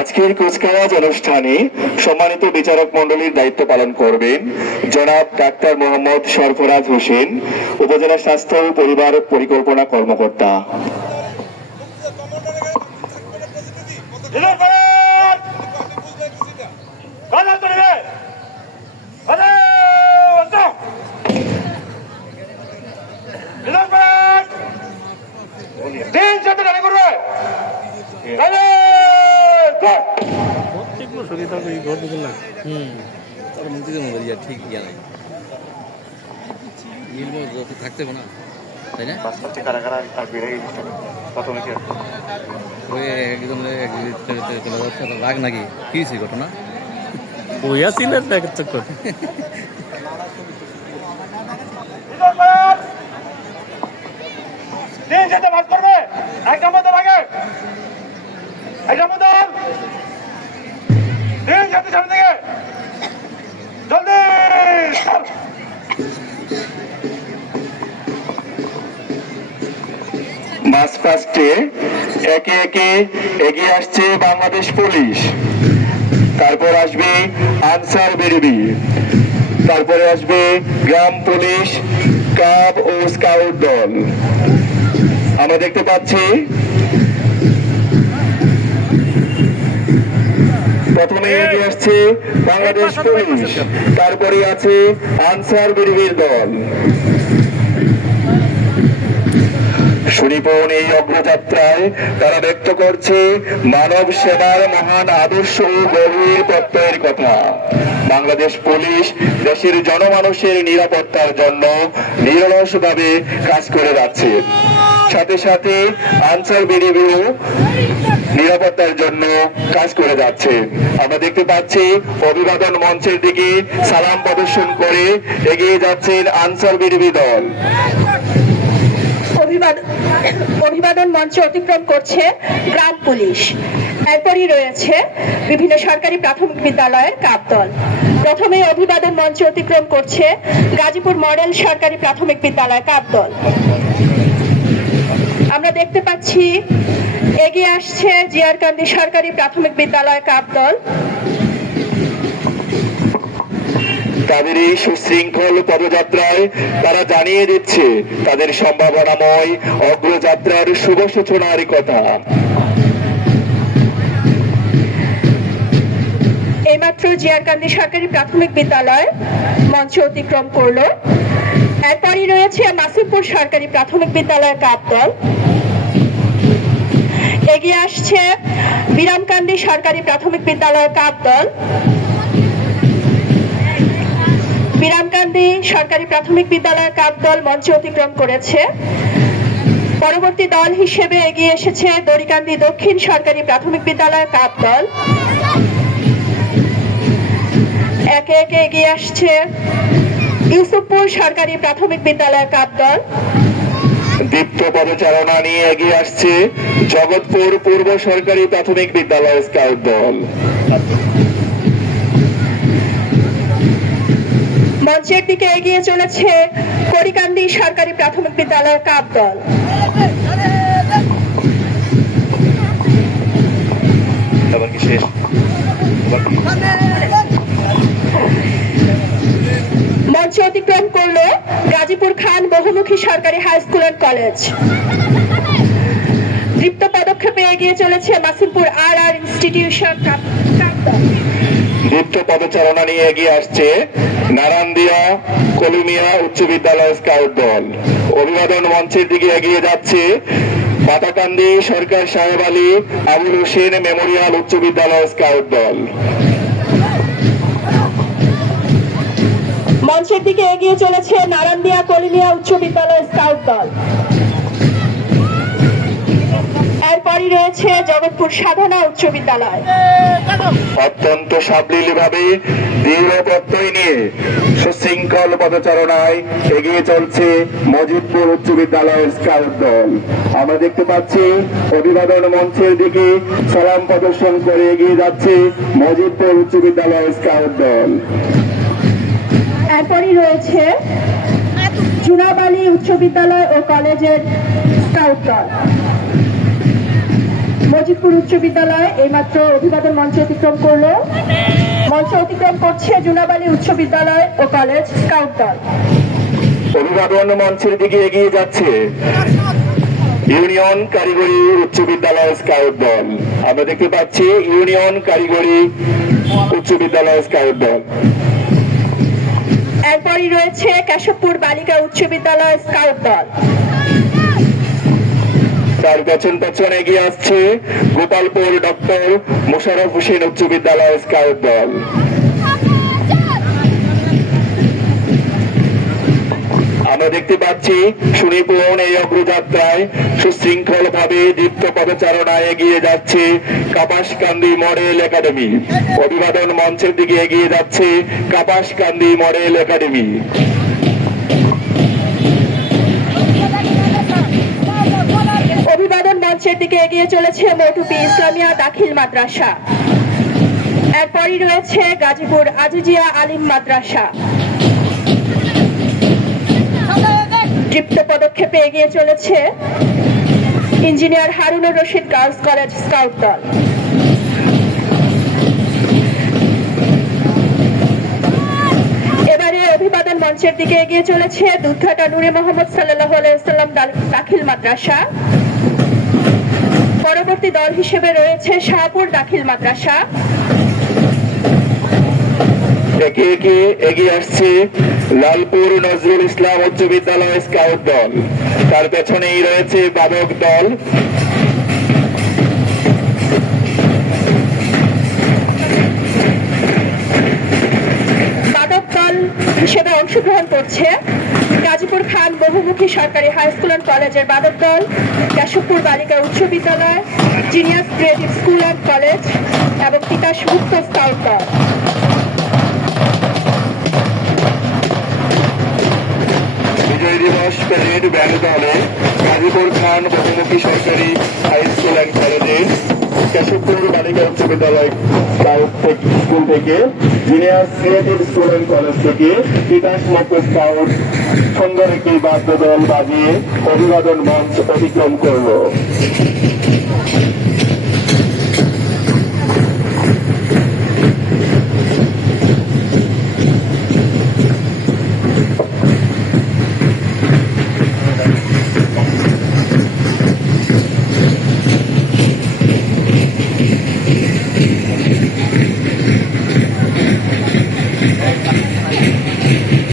আজকের কুচকাওয়াজ অনুষ্ঠানে সম্মানিত বিচারক মণ্ডলীর দায়িত্ব পালন করবেন জনাব ডাক্তার মোহাম্মদ সরফরাজ হোসেন, উপজেলা স্বাস্থ্য ও পরিবার পরিকল্পনা কর্মকর্তা। ঠিক থাকতে না তাই না রাগ নাকি কি ঘটনা বইয়া ছিলেন চক্কর ভাগ করবে একটা মতো আগে একটা মতো সামনে থেকে জলদি মাস ফার্স্টে একে একে এগিয়ে আসছে বাংলাদেশ পুলিশ, তারপর আসবে আনসার বিডিবি, তারপরে আসবে গ্রাম পুলিশ, ক্লাব ও স্কাউট দল। আমরা দেখতে পাচ্ছি প্রথমে এগিয়ে আসছে বাংলাদেশ পুলিশ, তারপরে আছে আনসার বিডিবির দল। সুনিপুণ এই অগ্রযাত্রায় তারা ব্যক্ত করছে মানব সেবার মহান আদর্শ ও গভীর তত্ত্বের কথা। বাংলাদেশ পুলিশ দেশের জনমানুষের নিরাপত্তার জন্য নিরলসভাবে কাজ করে যাচ্ছে, সাথে সাথে আনসার বিডিবিও নিরাপত্তার জন্য কাজ করে যাচ্ছে। আমরা দেখতে পাচ্ছি অভিবাদন মঞ্চের দিকে সালাম প্রদর্শন করে এগিয়ে যাচ্ছেন আনসার বিডিবি দল। অভিবাদন মঞ্চে অতিক্রম করছে গ্রাম পুলিশ, এরপরই রয়েছে বিভিন্ন সরকারি প্রাথমিক বিদ্যালয়ের কাপ দল। প্রথমে অভিবাদন মঞ্চে অতিক্রম করছে গাজীপুর মডেল সরকারি প্রাথমিক বিদ্যালয় কাপ দল। আমরা দেখতে পাচ্ছি এগিয়ে আসছে জিয়ারকান্দি সরকারি প্রাথমিক বিদ্যালয় কাপ দল। তাদের এই সুশৃঙ্খল পদযাত্রায় তারা জানিয়ে দিচ্ছে তাদের সম্ভাবনাময় অগ্রযাত্রার শুভ সূচনার কথা। এইমাত্র জিয়ারকান্দি সরকারি প্রাথমিক বিদ্যালয় মঞ্চ অতিক্রম করলো, এরপরই রয়েছে মাসিমপুর সরকারি প্রাথমিক বিদ্যালয়ের কাপ দল। এগিয়ে আসছে বিরামকান্দি সরকারি প্রাথমিক বিদ্যালয়ের কাপ দল। বিরামকান্দি সরকারি প্রাথমিক বিদ্যালয়ের কাপ দল মঞ্চ অতিক্রম করেছে। পরবর্তী দল হিসেবে এগিয়ে এসেছে দড়িকান্দি দক্ষিণ সরকারি প্রাথমিক বিদ্যালয়ের কাপ দল। একে একে এগিয়ে আসছে ইউসুফপুর সরকারি প্রাথমিক বিদ্যালয়ের কাপ দল। দীপ্ত পদচারণা নিয়ে এগিয়ে আসছে জগৎপুর পূর্ব সরকারি প্রাথমিক বিদ্যালয় স্কাউট দল। মঞ্চের দিকে এগিয়ে চলেছে করিকান্দি সরকারি প্রাথমিক বিদ্যালয়ের কাপ দল। মঞ্চ অতিক্রম করলো গাজীপুর খান বহুমুখী সরকারি হাই স্কুল এন্ড কলেজ। দীপ্ত পদক্ষেপে এগিয়ে চলেছে মাসিমপুর আর ইনস্টিটিউশন কাপ দল। দীপ্ত পদচারণা নিয়ে এগিয়ে আসছে নারায়ণদিয়া কলুমিয়া উচ্চ বিদ্যালয় স্কাউট দল। অভিবাদন মঞ্চের দিকে এগিয়ে যাচ্ছে পাতাকান্দি সরকার সাহেব আলী আবুল হোসেন মেমোরিয়াল উচ্চ বিদ্যালয় স্কাউট দল। মঞ্চের দিকে এগিয়ে চলেছে নারায়ণদিয়া কলুমিয়া উচ্চ বিদ্যালয় স্কাউট দল। এরপরই রয়েছে জগৎপুর সাধনা উচ্চ বিদ্যালয়। অত্যন্ত সাবলীল ভাবে দৃঢ় প্রত্যয় নিয়ে সুশৃঙ্খল পদচারণায় এগিয়ে চলছে মজিদপুর উচ্চ বিদ্যালয়ের স্কাউট দল। আমরা দেখতে পাচ্ছি অভিবাদন মঞ্চের দিকে সালাম প্রদর্শন করে এগিয়ে যাচ্ছে মজিদপুর উচ্চ বিদ্যালয়ের স্কাউট দল। এরপরই রয়েছে জুনাব আলী উচ্চ বিদ্যালয় ও কলেজের স্কাউট দল। মজিদপুর উচ্চ বিদ্যালয় এইমাত্র অভিবাদন মঞ্চ অতিক্রম করলো। মঞ্চ অতিক্রম করছে জুনাব আলী উচ্চ বিদ্যালয় ও কলেজ স্কাউট দল। অভিবাদন মঞ্চের দিকে এগিয়ে যাচ্ছে ইউনিয়ন কারিগরি উচ্চ বিদ্যালয় স্কাউট দল। আমরা দেখতে পাচ্ছি ইউনিয়ন কারিগরি উচ্চ বিদ্যালয় স্কাউট দল। এরপরই রয়েছে কেশবপুর বালিকা উচ্চ বিদ্যালয় স্কাউট দল। তার পেছন পেছন এগিয়ে আসছে গোপালপুর ডক্টর মোশাররফ হোসেন উচ্চ বিদ্যালয় স্কাউট দল। আমরা দেখতে পাচ্ছি সুনিপুণ এই অগ্রযাত্রায় সুশৃঙ্খল ভাবে দীপ্ত পদচারণায় এগিয়ে যাচ্ছে কাপাসকান্দি মডেল একাডেমি। অভিবাদন মঞ্চের দিকে এগিয়ে যাচ্ছে কাপাসকান্দি মডেল একাডেমি। অভিবাদন মঞ্চের দিকে এগিয়ে চলেছে মৌটুপি ইসলামিয়া দাখিল মাদ্রাসা। এরপরই রয়েছে গাজীপুর আজিজিয়া আলিম মাদ্রাসা। দীপ্ত পদক্ষেপে এগিয়ে চলেছে engineer Harunur Rashid girls college scout দল। এবারে অভিবাদন মঞ্চের দিকে এগিয়ে চলেছে দুধঘাটা নূরে মোহাম্মদ সাল্লাল্লাহু আলাইহি ওয়াসাল্লাম দাখিল মাদ্রাসা। পরবর্তী দল হিসেবে রয়েছে শাহপুর দাখিল মাদ্রাসা। একে একে এগিয়ে আসছে লালপুর নজরুল ইসলাম উচ্চ বিদ্যালয় স্কাউট দল। তার পেছনেই রয়েছে বাদক দল। বাদক দল হিসেবে অংশগ্রহণ করছে গাজীপুর খান বহুমুখী সরকারি হাই স্কুল অ্যান্ড কলেজের বাদক দল, কেশবপুর বালিকা উচ্চ বিদ্যালয়, genius creative school and college এবং তিতাস মুক্ত স্কাউট দল। বিজয় দিবস প্যারেড ব্যান্ড দলে গাজীপুর খান বহুমুখী সরকারি হাই স্কুল অ্যান্ড কলেজের কেশবপুর বালিকা উচ্চ বিদ্যালয় স্কুল থেকে genius creative school and college থেকে তিতাস মুক্ত স্কাউট সুন্দর একটি বাদ্য দল বাজিয়ে অভিবাদন মঞ্চ অতিক্রম করলো।